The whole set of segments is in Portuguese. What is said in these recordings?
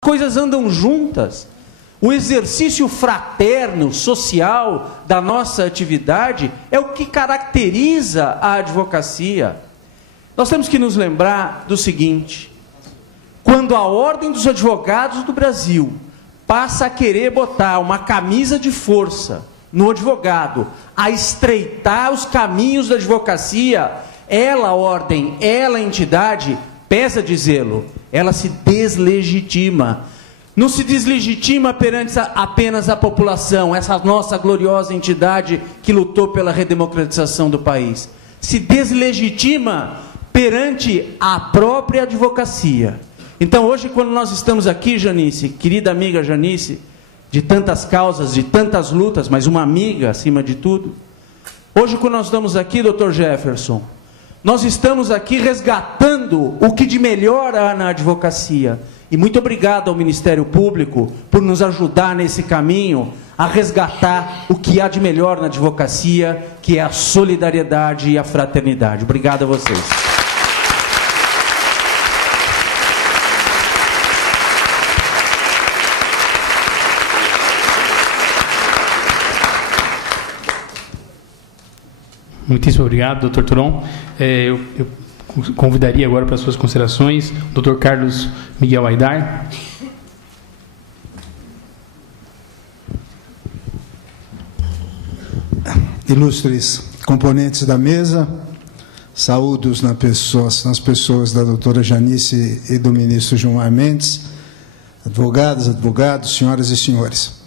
coisas andam juntas. O exercício fraterno, social da nossa atividade é o que caracteriza a advocacia. Nós temos que nos lembrar do seguinte: quando a Ordem dos Advogados do Brasil passa a querer botar uma camisa de força no advogado, a estreitar os caminhos da advocacia, ela, ordem, ela, entidade, pesa dizê-lo, ela se deslegitima. Não se deslegitima perante apenas a população, essa nossa gloriosa entidade que lutou pela redemocratização do país. Se deslegitima perante a própria advocacia. Então, hoje, quando nós estamos aqui, Janice, querida amiga Janice, de tantas causas, de tantas lutas, mas uma amiga acima de tudo. Hoje, quando nós estamos aqui, Dr. Jefferson, nós estamos aqui resgatando o que de melhor há na advocacia. E muito obrigado ao Ministério Público por nos ajudar nesse caminho a resgatar o que há de melhor na advocacia, que é a solidariedade e a fraternidade. Obrigado a vocês. Muitíssimo obrigado, Dr. Turon. Eu convidaria agora para suas considerações o Dr. Carlos Miguel Aidar. Ilustres componentes da mesa, saúdos nas pessoas da doutora Janice e do ministro Gilmar Mendes, advogados, senhoras e senhores.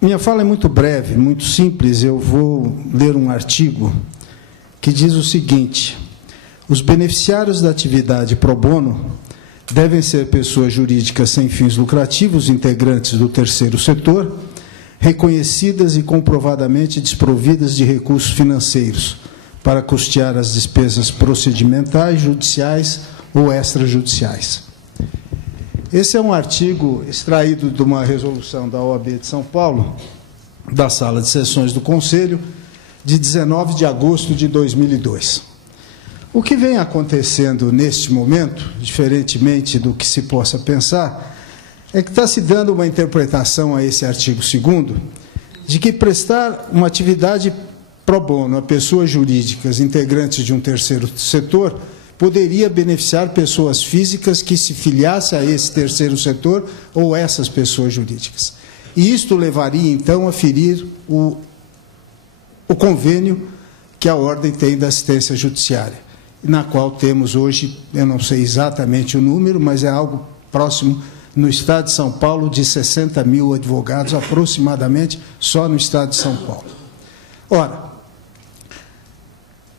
Minha fala é muito breve, muito simples. Eu vou ler um artigo que diz o seguinte: os beneficiários da atividade pro bono devem ser pessoas jurídicas sem fins lucrativos, integrantes do terceiro setor, reconhecidas e comprovadamente desprovidas de recursos financeiros para custear as despesas procedimentais, judiciais ou extrajudiciais. Esse é um artigo extraído de uma resolução da OAB de São Paulo, da Sala de Sessões do Conselho, de 19 de agosto de 2002. O que vem acontecendo neste momento, diferentemente do que se possa pensar, é que está se dando uma interpretação a esse artigo 2º, de que prestar uma atividade pro bono a pessoas jurídicas integrantes de um terceiro setor poderia beneficiar pessoas físicas que se filiassem a esse terceiro setor ou essas pessoas jurídicas. E isto levaria, então, a ferir o convênio que a Ordem tem da assistência judiciária, na qual temos hoje, eu não sei exatamente o número, mas é algo próximo, no Estado de São Paulo, de 60 mil advogados, aproximadamente, só no Estado de São Paulo. Ora,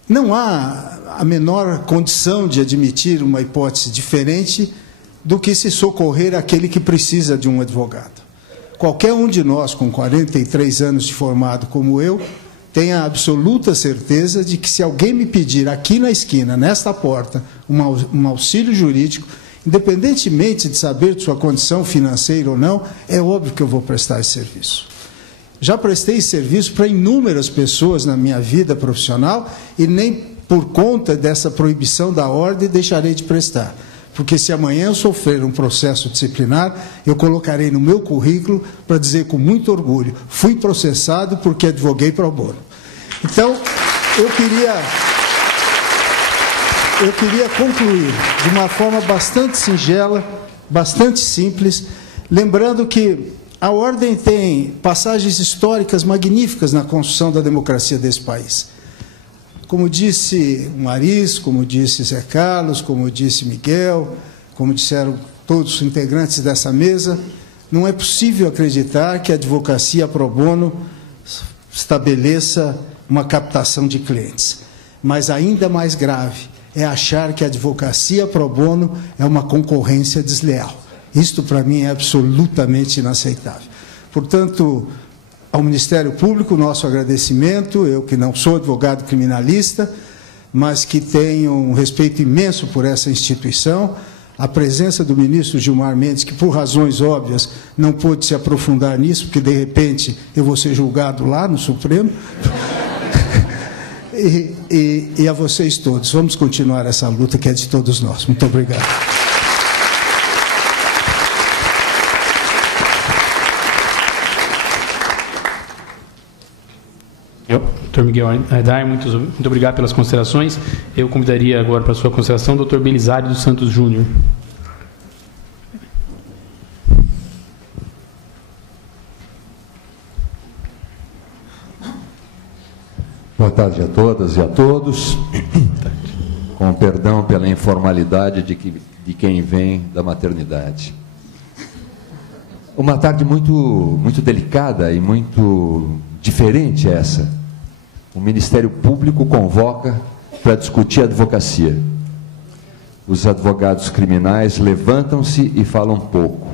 não há a menor condição de admitir uma hipótese diferente do que se socorrer aquele que precisa de um advogado. Qualquer um de nós, com 43 anos de formado como eu, tem a absoluta certeza de que se alguém me pedir aqui na esquina, nesta porta, um auxílio jurídico, independentemente de saber de sua condição financeira ou não, é óbvio que eu vou prestar esse serviço. Já prestei serviço para inúmeras pessoas na minha vida profissional e nem por conta dessa proibição da ordem deixarei de prestar. Porque se amanhã eu sofrer um processo disciplinar, eu colocarei no meu currículo para dizer com muito orgulho: fui processado porque advoguei pro bono. Então, eu queria concluir de uma forma bastante singela, bastante simples, lembrando que a Ordem tem passagens históricas magníficas na construção da democracia desse país. Como disse Maris, como disse Zé Carlos, como disse Miguel, como disseram todos os integrantes dessa mesa, não é possível acreditar que a advocacia pro bono estabeleça uma captação de clientes. Mas ainda mais grave é achar que a advocacia pro bono é uma concorrência desleal. Isto, para mim, é absolutamente inaceitável. Portanto, ao Ministério Público, nosso agradecimento, eu que não sou advogado criminalista, mas que tenho um respeito imenso por essa instituição, a presença do ministro Gilmar Mendes, que por razões óbvias não pôde se aprofundar nisso, porque de repente eu vou ser julgado lá no Supremo, e a vocês todos. Vamos continuar essa luta que é de todos nós. Muito obrigado. Dr. Miguel Aidar, muito obrigado pelas considerações. Eu convidaria agora para a sua consideração o Dr. Belisário dos Santos Júnior. Boa tarde a todas e a todos. Com perdão pela informalidade de quem vem da maternidade. Uma tarde muito delicada e muito diferente essa. O Ministério Público convoca para discutir a advocacia. Os advogados criminais levantam-se e falam pouco.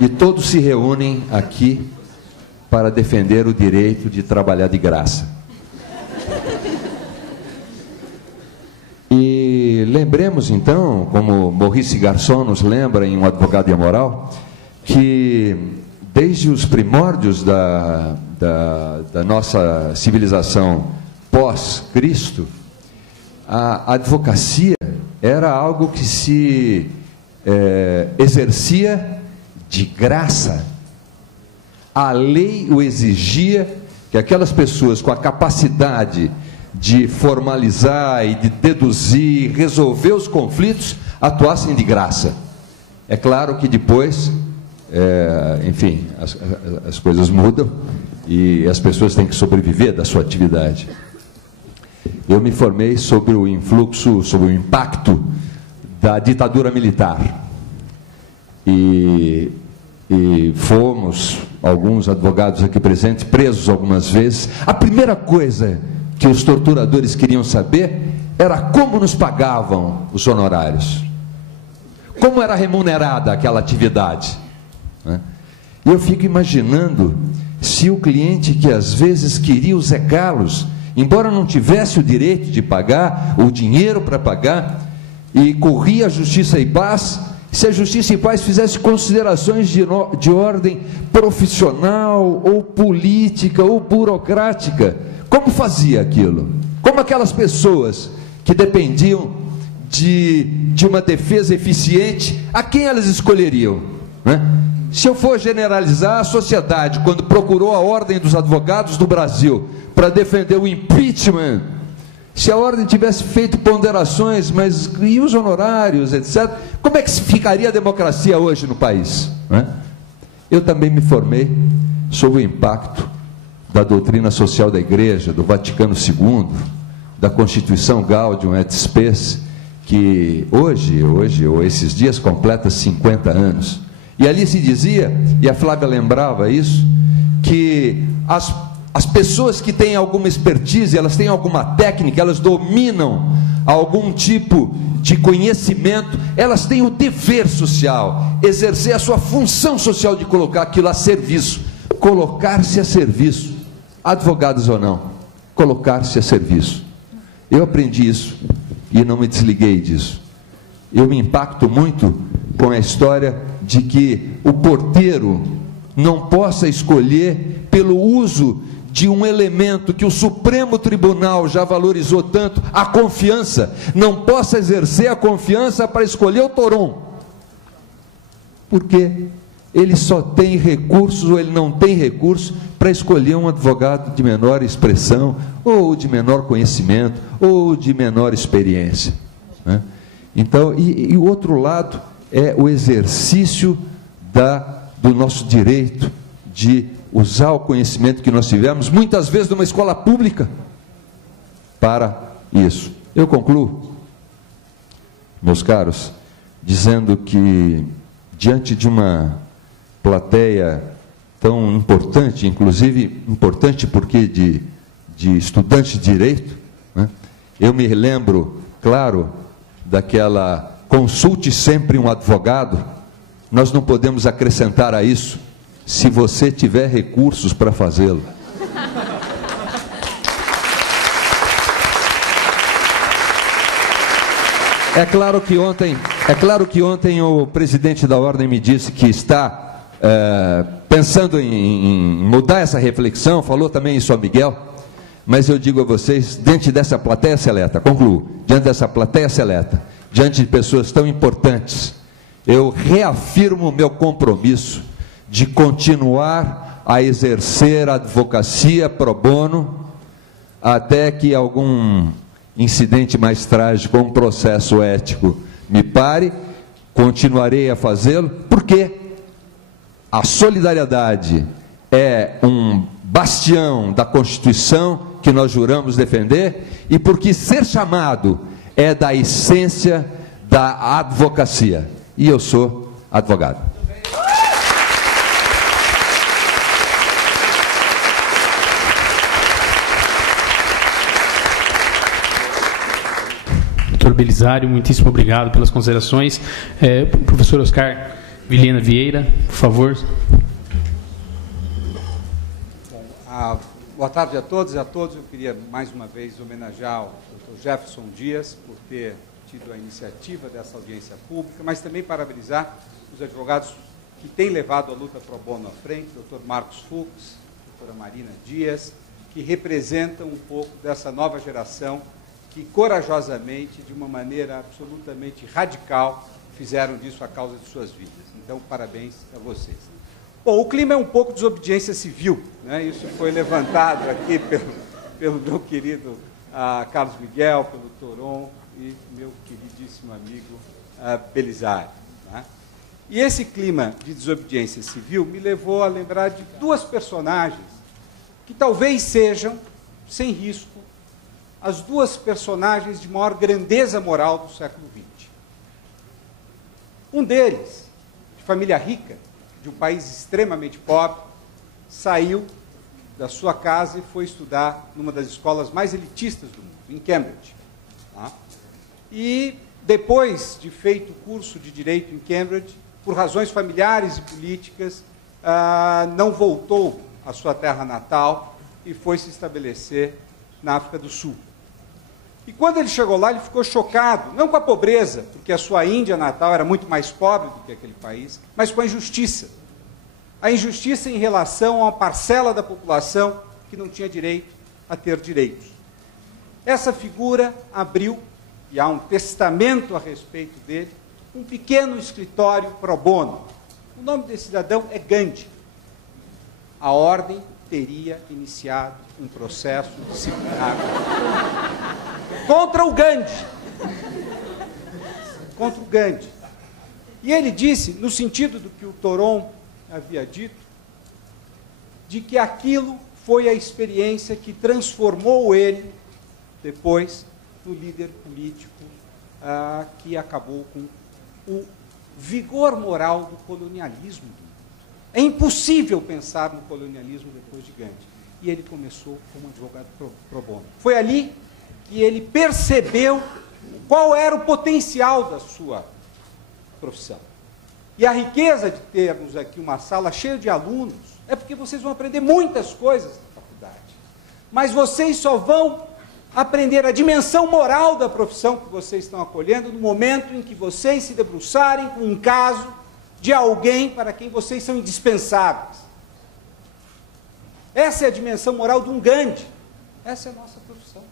E todos se reúnem aqui para defender o direito de trabalhar de graça. E lembremos então, como Maurice Garçon nos lembra em Um Advogado e a Moral, que desde os primórdios da nossa civilização pós-Cristo, a advocacia era algo que se exercia de graça. A lei o exigia, que aquelas pessoas com a capacidade de formalizar e de deduzir, resolver os conflitos, atuassem de graça. É claro que depois, enfim, as coisas mudam e as pessoas têm que sobreviver da sua atividade. Eu me formei sobre o influxo, sobre o impacto da ditadura militar. E fomos, alguns advogados aqui presentes, presos algumas vezes. A primeira coisa que os torturadores queriam saber era como nos pagavam os honorários, como era remunerada aquela atividade, né? E eu fico imaginando se o cliente que às vezes queria os regalos, embora não tivesse o direito de pagar, o dinheiro para pagar, e corria a Justiça e Paz, se a Justiça e Paz fizesse considerações de ordem profissional, ou política, ou burocrática, como fazia aquilo? Como aquelas pessoas que dependiam de uma defesa eficiente, a quem elas escolheriam, né? Se eu for generalizar, a sociedade, quando procurou a Ordem dos Advogados do Brasil para defender o impeachment, se a Ordem tivesse feito ponderações, mas e os honorários, etc., como é que ficaria a democracia hoje no país, né? Eu também me formei sob o impacto da doutrina social da Igreja, do Vaticano II, da Constituição Gaudium et Spes, que hoje, ou esses dias, completa 50 anos. E ali se dizia, e a Flávia lembrava isso, que as pessoas que têm alguma expertise, elas têm alguma técnica, elas dominam algum tipo de conhecimento, elas têm o dever social, exercer a sua função social de colocar aquilo a serviço, colocar-se a serviço, advogados ou não, colocar-se a serviço. Eu aprendi isso e não me desliguei disso. Eu me impacto muito com a história de que o porteiro não possa escolher pelo uso de um elemento que o Supremo Tribunal já valorizou tanto, a confiança, não possa exercer a confiança para escolher o Toron, porque ele só tem recursos, ou ele não tem recursos, para escolher um advogado de menor expressão, ou de menor conhecimento, ou de menor experiência, né? Então, e o outro lado é o exercício do nosso direito de usar o conhecimento que nós tivemos, muitas vezes numa escola pública, para isso. Eu concluo, meus caros, dizendo que, diante de uma plateia tão importante, inclusive importante porque de estudantes de direito, né? Eu me lembro, claro, daquela consulte sempre um advogado. Nós não podemos acrescentar a isso, se você tiver recursos para fazê-lo. É claro que ontem o presidente da Ordem me disse que está pensando em mudar essa reflexão, falou também isso a Miguel, mas eu digo a vocês, diante dessa plateia seleta, concluo, diante dessa plateia seleta, diante de pessoas tão importantes, eu reafirmo o meu compromisso de continuar a exercer a advocacia pro bono, até que algum incidente mais trágico, um processo ético me pare. Continuarei a fazê-lo, porque a solidariedade é um bastião da Constituição que nós juramos defender, e porque ser chamado é da essência da advocacia. E eu sou advogado. Doutor Belisário, muitíssimo obrigado pelas considerações. Professor Oscar Vilhena Vieira, por favor. Boa tarde a todos e a todos. Eu queria mais uma vez homenagear o Dr. Jefferson Dias por ter tido a iniciativa dessa audiência pública, mas também parabenizar os advogados que têm levado a luta pro bono à frente, Dr. Marcos Fux, doutora Marina Dias, que representam um pouco dessa nova geração que corajosamente, de uma maneira absolutamente radical, fizeram disso a causa de suas vidas. Então, parabéns a vocês. Bom, o clima é um pouco de desobediência civil, né? Isso foi levantado aqui pelo meu querido Carlos Miguel, pelo Toron e meu queridíssimo amigo Belisário, né? E esse clima de desobediência civil me levou a lembrar de duas personagens que talvez sejam, sem risco, as duas personagens de maior grandeza moral do século XX. Um deles, de família rica, de um país extremamente pobre, saiu da sua casa e foi estudar numa das escolas mais elitistas do mundo, em Cambridge. Tá? E depois de feito o curso de Direito em Cambridge, por razões familiares e políticas, não voltou à sua terra natal e foi se estabelecer na África do Sul. E quando ele chegou lá, ele ficou chocado, não com a pobreza, porque a sua Índia natal era muito mais pobre do que aquele país, mas com a injustiça. A injustiça em relação a uma parcela da população que não tinha direito a ter direitos. Essa figura abriu, e há um testamento a respeito dele, um pequeno escritório pro bono. O nome desse cidadão é Gandhi. A ordem teria iniciado um processo disciplinar contra o Gandhi. Contra o Gandhi. E ele disse, no sentido do que o Toron havia dito, de que aquilo foi a experiência que transformou ele, depois, no líder político que acabou com o vigor moral do colonialismo. É impossível pensar no colonialismo depois de Gandhi. E ele começou como advogado pro bono. Foi ali que ele percebeu qual era o potencial da sua profissão. E a riqueza de termos aqui uma sala cheia de alunos é porque vocês vão aprender muitas coisas na faculdade. Mas vocês só vão aprender a dimensão moral da profissão que vocês estão acolhendo no momento em que vocês se debruçarem com um caso de alguém para quem vocês são indispensáveis. Essa é a dimensão moral de um Gandhi. Essa é a nossa profissão.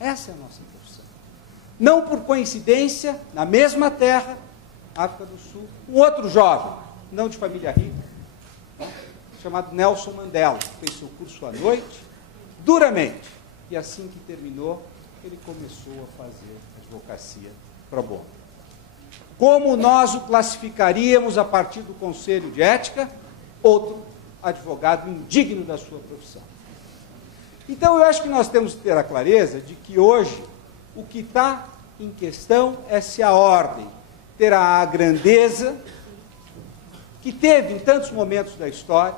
Essa é a nossa profissão. Não por coincidência, na mesma terra, África do Sul, um outro jovem, não de família rica, chamado Nelson Mandela, fez seu curso à noite, duramente, e assim que terminou, ele começou a fazer advocacia pro bono. Como nós o classificaríamos a partir do Conselho de Ética? Outro advogado indigno da sua profissão. Então, eu acho que nós temos que ter a clareza de que hoje o que está em questão é se a ordem terá a grandeza que teve em tantos momentos da história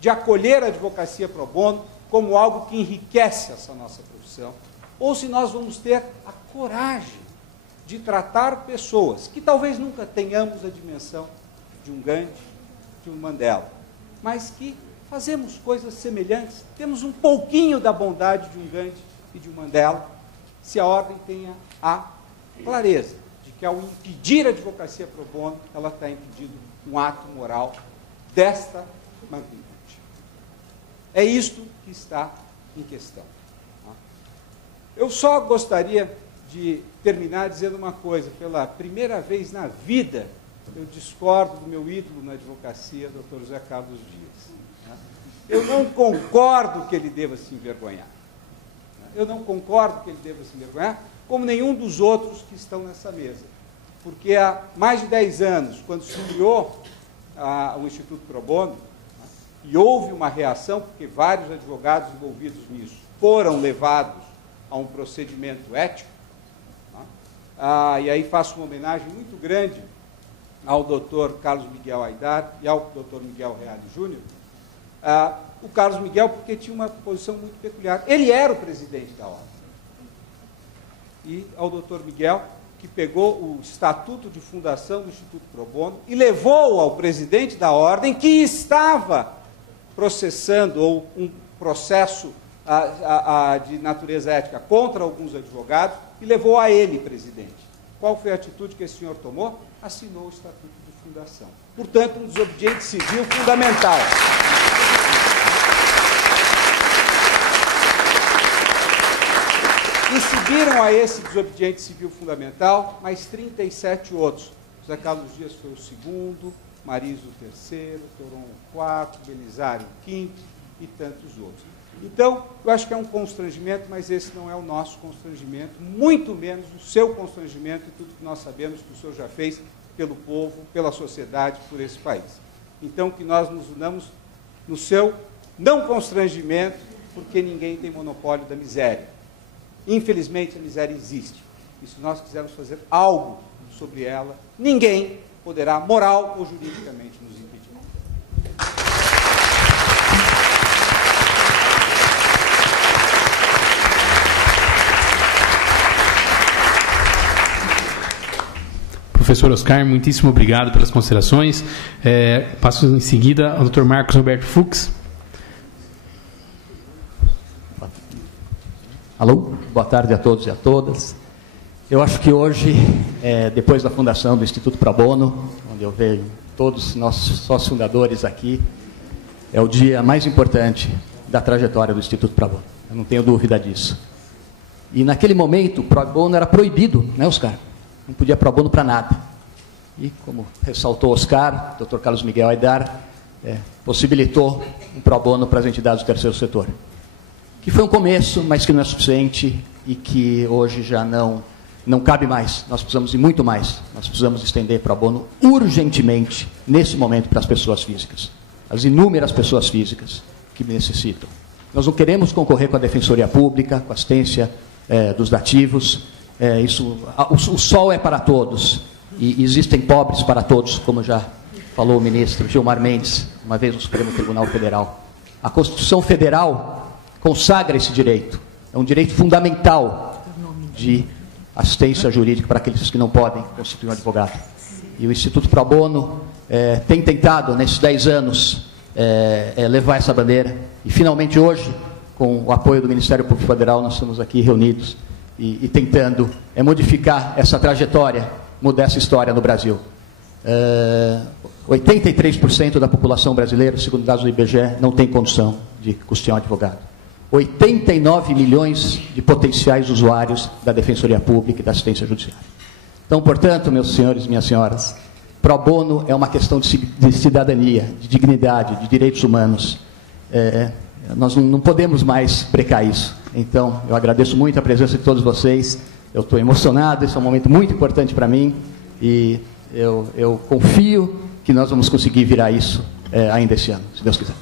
de acolher a advocacia pro bono como algo que enriquece essa nossa profissão, ou se nós vamos ter a coragem de tratar pessoas que talvez nunca tenhamos a dimensão de um Gandhi, de um Mandela, mas que fazemos coisas semelhantes, temos um pouquinho da bondade de um Gandhi e de um Mandela, se a ordem tenha a clareza de que ao impedir a advocacia pro bono, ela está impedindo um ato moral desta magnitude. É isto que está em questão. Eu só gostaria de terminar dizendo uma coisa. Pela primeira vez na vida, eu discordo do meu ídolo na advocacia, Dr. José Carlos Dias. Eu não concordo que ele deva se envergonhar. Eu não concordo que ele deva se envergonhar, como nenhum dos outros que estão nessa mesa. Porque há mais de 10 anos, quando se criou o Instituto Pro Bono, e houve uma reação, porque vários advogados envolvidos nisso foram levados a um procedimento ético, e aí faço uma homenagem muito grande ao Dr. Carlos Miguel Aidar e ao Dr. Miguel Reale Júnior. O Carlos Miguel, porque tinha uma posição muito peculiar. Ele era o presidente da ordem. E ao Dr. Miguel, que pegou o estatuto de fundação do Instituto Pro Bono e levou ao presidente da ordem, que estava processando, ou um processo de natureza ética contra alguns advogados, e levou a ele, presidente. Qual foi a atitude que esse senhor tomou? Assinou o estatuto de fundação. Portanto, um desobediente civil fundamental. E seguiram a esse desobediente civil fundamental mais 37 outros. José Carlos Dias foi o segundo, Mariso o terceiro, Toron o quarto, Belisário o quinto e tantos outros. Então, eu acho que é um constrangimento, mas esse não é o nosso constrangimento, muito menos o seu constrangimento e tudo que nós sabemos que o senhor já fez pelo povo, pela sociedade, por esse país. Então, que nós nos unamos no seu não constrangimento, porque ninguém tem monopólio da miséria. Infelizmente, a miséria existe. E se nós quisermos fazer algo sobre ela, ninguém poderá, moral ou juridicamente, nos impedir. Professor Oscar, muitíssimo obrigado pelas considerações. Passo em seguida ao Dr. Marcos Roberto Fux. Alô, boa tarde a todos e a todas. Eu acho que hoje, depois da fundação do Instituto Pro Bono, onde eu vejo todos os nossos sócios fundadores aqui, é o dia mais importante da trajetória do Instituto Pro Bono. Eu não tenho dúvida disso. E naquele momento, o Pro Bono era proibido, né, Oscar? Não podia Pro Bono para nada. E, como ressaltou Oscar, o Dr. Carlos Miguel Aidar possibilitou um Pro Bono para as entidades do terceiro setor. Que foi um começo, mas que não é suficiente e que hoje já não cabe mais. Nós precisamos de muito mais. Nós precisamos estender Pro Bono urgentemente, nesse momento, para as pessoas físicas. As inúmeras pessoas físicas que necessitam. Nós não queremos concorrer com a Defensoria Pública, com a assistência dos dativos. O sol é para todos. E existem pobres para todos, como já falou o ministro Gilmar Mendes, uma vez no Supremo Tribunal Federal. A Constituição Federal consagra esse direito. É um direito fundamental de assistência jurídica para aqueles que não podem constituir um advogado. E o Instituto Pro Bono tem tentado, nesses 10 anos, levar essa bandeira. E, finalmente, hoje, com o apoio do Ministério Público Federal, nós estamos aqui reunidos e tentando modificar essa trajetória, mudar essa história no Brasil. 83% da população brasileira, segundo dados do IBGE, não tem condição de custear um advogado. 89 milhões de potenciais usuários da Defensoria Pública e da assistência judiciária. Então, portanto, meus senhores e minhas senhoras, Pro Bono é uma questão de cidadania, de dignidade, de direitos humanos. Nós não podemos mais brecar isso. Então, eu agradeço muito a presença de todos vocês. Eu estou emocionado, esse é um momento muito importante para mim e eu confio que nós vamos conseguir virar isso ainda esse ano, se Deus quiser.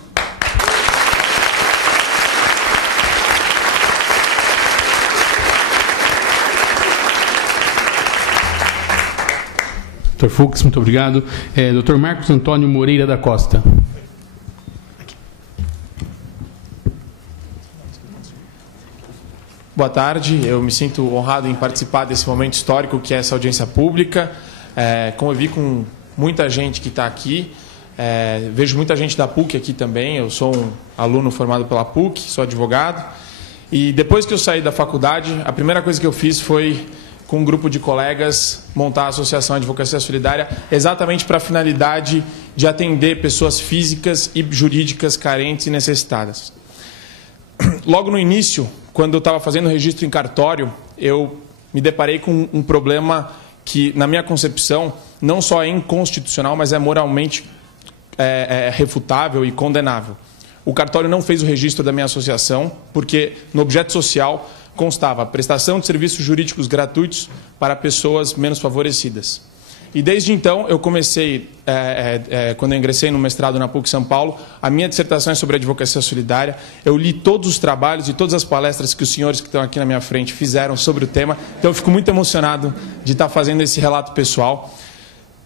Dr. Fux, muito obrigado. Dr. Marcos Antônio Moreira da Costa. Boa tarde, eu me sinto honrado em participar desse momento histórico que é essa audiência pública. Convivi com muita gente que está aqui, vejo muita gente da PUC aqui também, eu sou um aluno formado pela PUC, sou advogado, e depois que eu saí da faculdade, a primeira coisa que eu fiz foi, com um grupo de colegas, montar a Associação Advocacia Solidária, exatamente para a finalidade de atender pessoas físicas e jurídicas carentes e necessitadas. Logo no início, quando eu estava fazendo o registro em cartório, eu me deparei com um problema que, na minha concepção, não só é inconstitucional, mas é moralmente refutável e condenável. o cartório não fez o registro da minha associação, porque no objeto social constava prestação de serviços jurídicos gratuitos para pessoas menos favorecidas. E desde então, eu comecei, quando eu ingressei no mestrado na PUC São Paulo, a minha dissertação é sobre advocacia solidária. Eu li todos os trabalhos e todas as palestras que os senhores que estão aqui na minha frente fizeram sobre o tema. Então, eu fico muito emocionado de estar fazendo esse relato pessoal.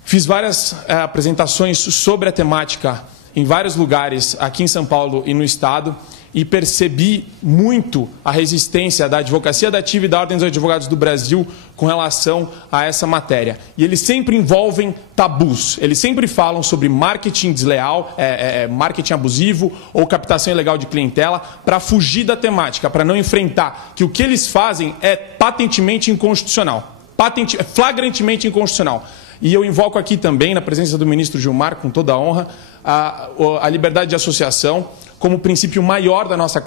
Fiz várias apresentações sobre a temática em vários lugares aqui em São Paulo e no Estado, e percebi muito a resistência da advocacia dativa e da Ordem dos Advogados do Brasil com relação a essa matéria. E eles sempre envolvem tabus, eles sempre falam sobre marketing desleal, marketing abusivo ou captação ilegal de clientela, para fugir da temática, para não enfrentar que o que eles fazem é patentemente inconstitucional, flagrantemente inconstitucional. E eu invoco aqui também, na presença do ministro Gilmar, com toda a honra, a liberdade de associação como princípio maior da nossa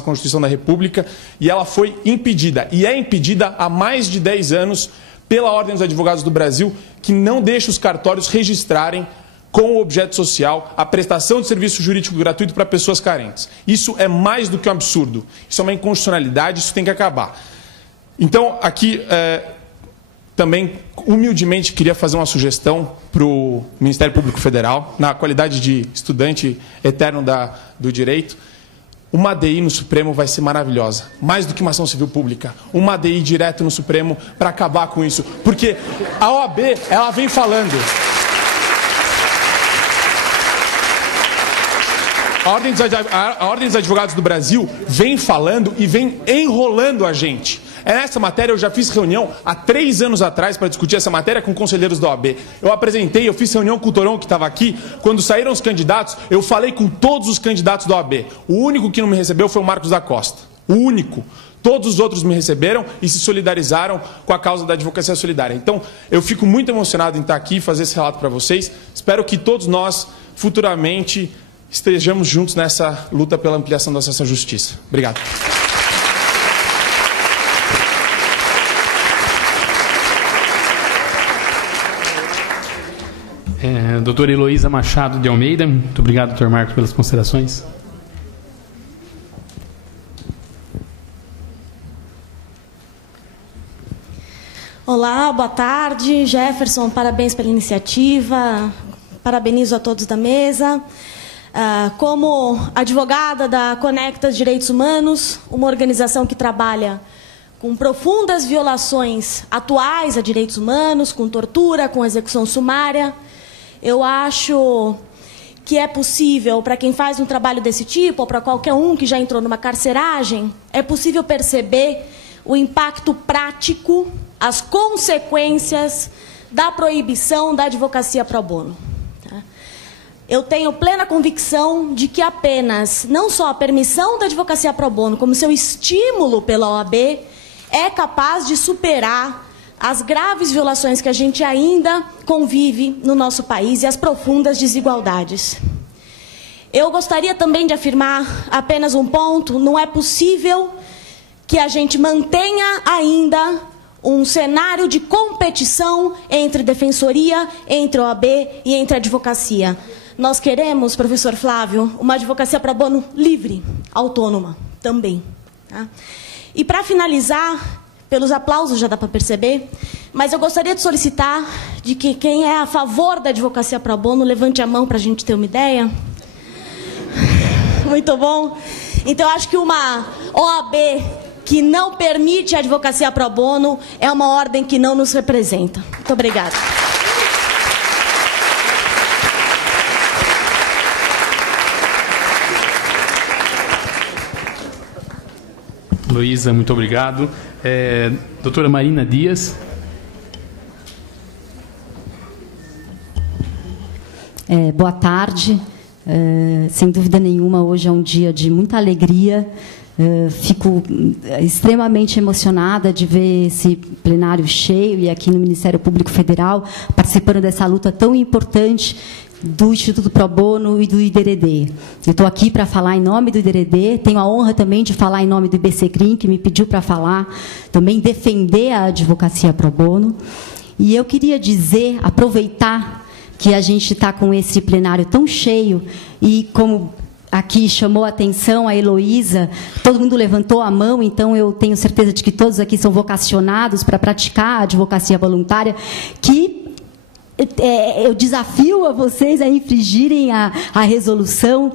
Constituição da República, e ela foi impedida, e é impedida há mais de 10 anos pela Ordem dos Advogados do Brasil, que não deixa os cartórios registrarem com o objeto social a prestação de serviço jurídico gratuito para pessoas carentes. Isso é mais do que um absurdo, isso é uma inconstitucionalidade, isso tem que acabar. Então, aqui... também, humildemente, queria fazer uma sugestão para o Ministério Público Federal, na qualidade de estudante eterno do direito. Uma ADI no Supremo vai ser maravilhosa, mais do que uma ação civil pública. Uma ADI direto no Supremo para acabar com isso, porque a OAB, ela vem falando... A Ordem dos Advogados do Brasil vem falando e vem enrolando a gente. Nessa matéria, eu já fiz reunião há 3 anos atrás para discutir essa matéria com conselheiros da OAB. Eu fiz reunião com o Toron, que estava aqui. Quando saíram os candidatos, eu falei com todos os candidatos da OAB. O único que não me recebeu foi o Marcos da Costa. O único. Todos os outros me receberam e se solidarizaram com a causa da advocacia solidária. Então, eu fico muito emocionado em estar aqui e fazer esse relato para vocês. Espero que todos nós, futuramente, estejamos juntos nessa luta pela ampliação do acesso à justiça. Obrigado. Doutora Heloísa Machado de Almeida, muito obrigado, doutor Marcos, pelas considerações. Olá, boa tarde. Jefferson, parabéns pela iniciativa, parabenizo a todos da mesa. Como advogada da Conectas Direitos Humanos, uma organização que trabalha com profundas violações atuais a direitos humanos, com tortura, com execução sumária, eu acho que é possível, para quem faz um trabalho desse tipo, ou para qualquer um que já entrou numa carceragem, é possível perceber o impacto prático, as consequências da proibição da advocacia pro bono. Eu tenho plena convicção de que apenas, não só a permissão da advocacia pro bono, como seu estímulo pela OAB, é capaz de superar as graves violações que a gente ainda convive no nosso país e as profundas desigualdades. Eu gostaria também de afirmar apenas um ponto: não é possível que a gente mantenha ainda um cenário de competição entre defensoria, entre OAB e entre advocacia. Nós queremos, professor Flávio, uma advocacia pro bono livre, autônoma também. Tá? E para finalizar, pelos aplausos já dá para perceber, mas eu gostaria de solicitar de que quem é a favor da advocacia pro bono levante a mão para a gente ter uma ideia. Muito bom. Então, eu acho que uma OAB que não permite a advocacia pro bono é uma ordem que não nos representa. Muito obrigada. Luísa, muito obrigado. Doutora Marina Dias. Boa tarde. Sem dúvida nenhuma, hoje é um dia de muita alegria. Fico extremamente emocionada de ver esse plenário cheio e aqui no Ministério Público Federal participando dessa luta tão importante do Instituto Pro Bono e do IDRD. Eu estou aqui para falar em nome do IDRD, tenho a honra também de falar em nome do IBCCRIM, que me pediu para falar, também defender a advocacia Pro Bono. E eu queria dizer, aproveitar que a gente está com esse plenário tão cheio e, como aqui chamou a atenção, a Heloísa, todo mundo levantou a mão, então eu tenho certeza de que todos aqui são vocacionados para praticar a advocacia voluntária, que eu desafio a vocês a infringirem a resolução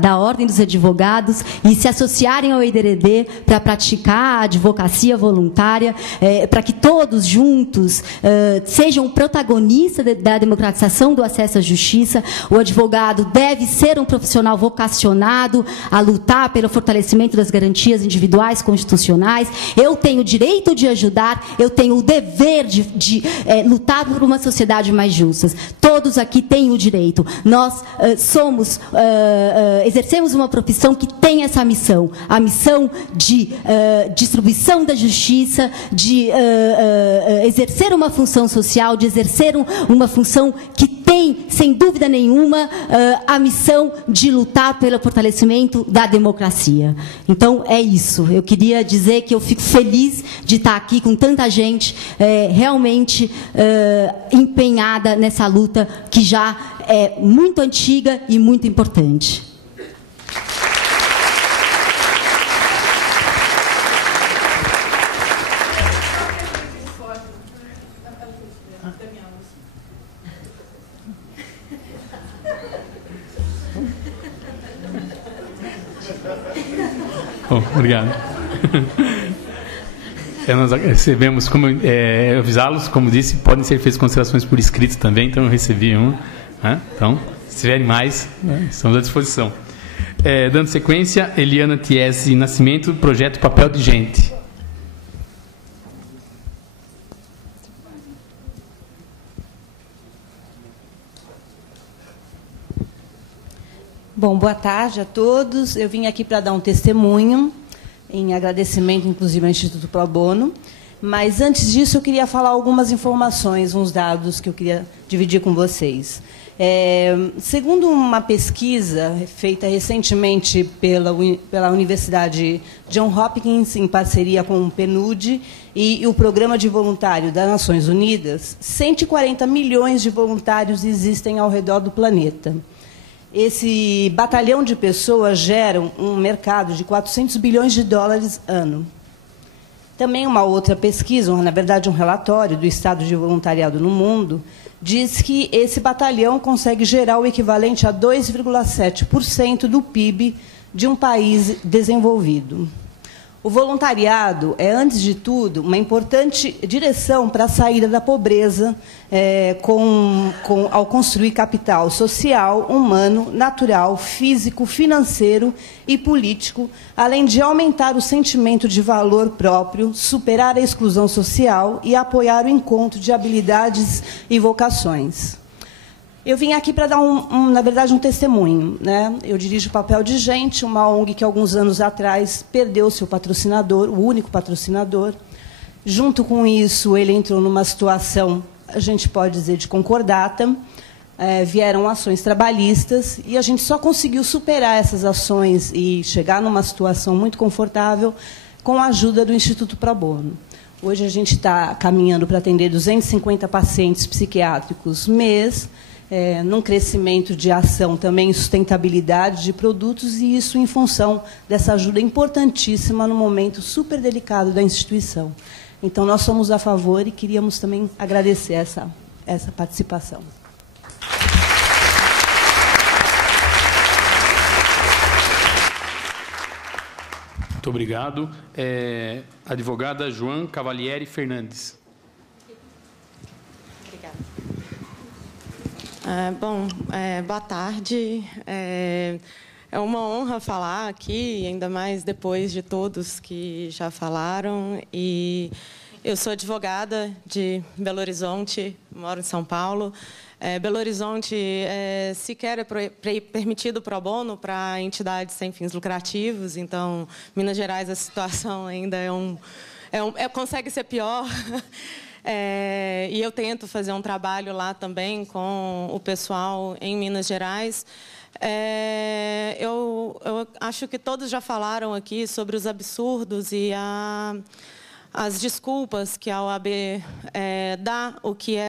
da Ordem dos Advogados e se associarem ao EDRD para praticar a advocacia voluntária, para que todos juntos sejam protagonistas da democratização do acesso à justiça. O advogado deve ser um profissional vocacionado a lutar pelo fortalecimento das garantias individuais constitucionais. Eu tenho o direito de ajudar, eu tenho o dever de lutar por uma sociedade mais justa. Todos aqui têm o direito. Nós exercemos uma profissão que tem essa missão, a missão de distribuição da justiça, de exercer uma função social, de exercer uma função que tem, sem dúvida nenhuma, a missão de lutar pelo fortalecimento da democracia. Então, é isso. Eu queria dizer que eu fico feliz de estar aqui com tanta gente realmente empenhada nessa luta que já é muito antiga e muito importante. Bom, obrigado. Nós recebemos, avisá-los, como disse, podem ser feitas considerações por escrito também, então eu recebi uma. Né? Então, se tiverem mais, estamos à disposição. Dando sequência, Eliana Tiesi Nascimento, projeto Papel de Gente. Bom, boa tarde a todos. Eu vim aqui para dar um testemunho, em agradecimento, inclusive, ao Instituto Pro Bono. Mas, antes disso, eu queria falar algumas informações, uns dados que eu queria dividir com vocês. Segundo uma pesquisa feita recentemente pela Universidade Johns Hopkins, em parceria com o PNUD e o Programa de Voluntário das Nações Unidas, 140 milhões de voluntários existem ao redor do planeta. Esse batalhão de pessoas gera um mercado de 400 bilhões de dólares ano. Também uma outra pesquisa, na verdade um relatório do estado de voluntariado no mundo, diz que esse batalhão consegue gerar o equivalente a 2,7% do PIB de um país desenvolvido. O voluntariado é, antes de tudo, uma importante direção para a saída da pobreza, ao construir capital social, humano, natural, físico, financeiro e político, além de aumentar o sentimento de valor próprio, superar a exclusão social e apoiar o encontro de habilidades e vocações. Eu vim aqui para dar, na verdade, um testemunho, né? Eu dirijo o Papel de Gente, uma ONG que, alguns anos atrás, perdeu seu patrocinador, o único patrocinador. Junto com isso, ele entrou numa situação, a gente pode dizer, de concordata. Vieram ações trabalhistas e a gente só conseguiu superar essas ações e chegar numa situação muito confortável com a ajuda do Instituto Pro Bono. Hoje, a gente está caminhando para atender 250 pacientes psiquiátricos mês, num crescimento de ação também em sustentabilidade de produtos, e isso em função dessa ajuda importantíssima no momento super delicado da instituição. Então, nós somos a favor e queríamos também agradecer essa participação. Muito obrigado. Advogada Joan Cavalieri Fernandes. Obrigada. Boa tarde. É uma honra falar aqui, ainda mais depois de todos que já falaram. E eu sou advogada de Belo Horizonte, moro em São Paulo. Belo Horizonte sequer é permitido pro bono para entidades sem fins lucrativos, então, Minas Gerais, a situação ainda consegue ser pior. E eu tento fazer um trabalho lá também com o pessoal em Minas Gerais. Eu acho que todos já falaram aqui sobre os absurdos e as desculpas que a OAB dá, o que é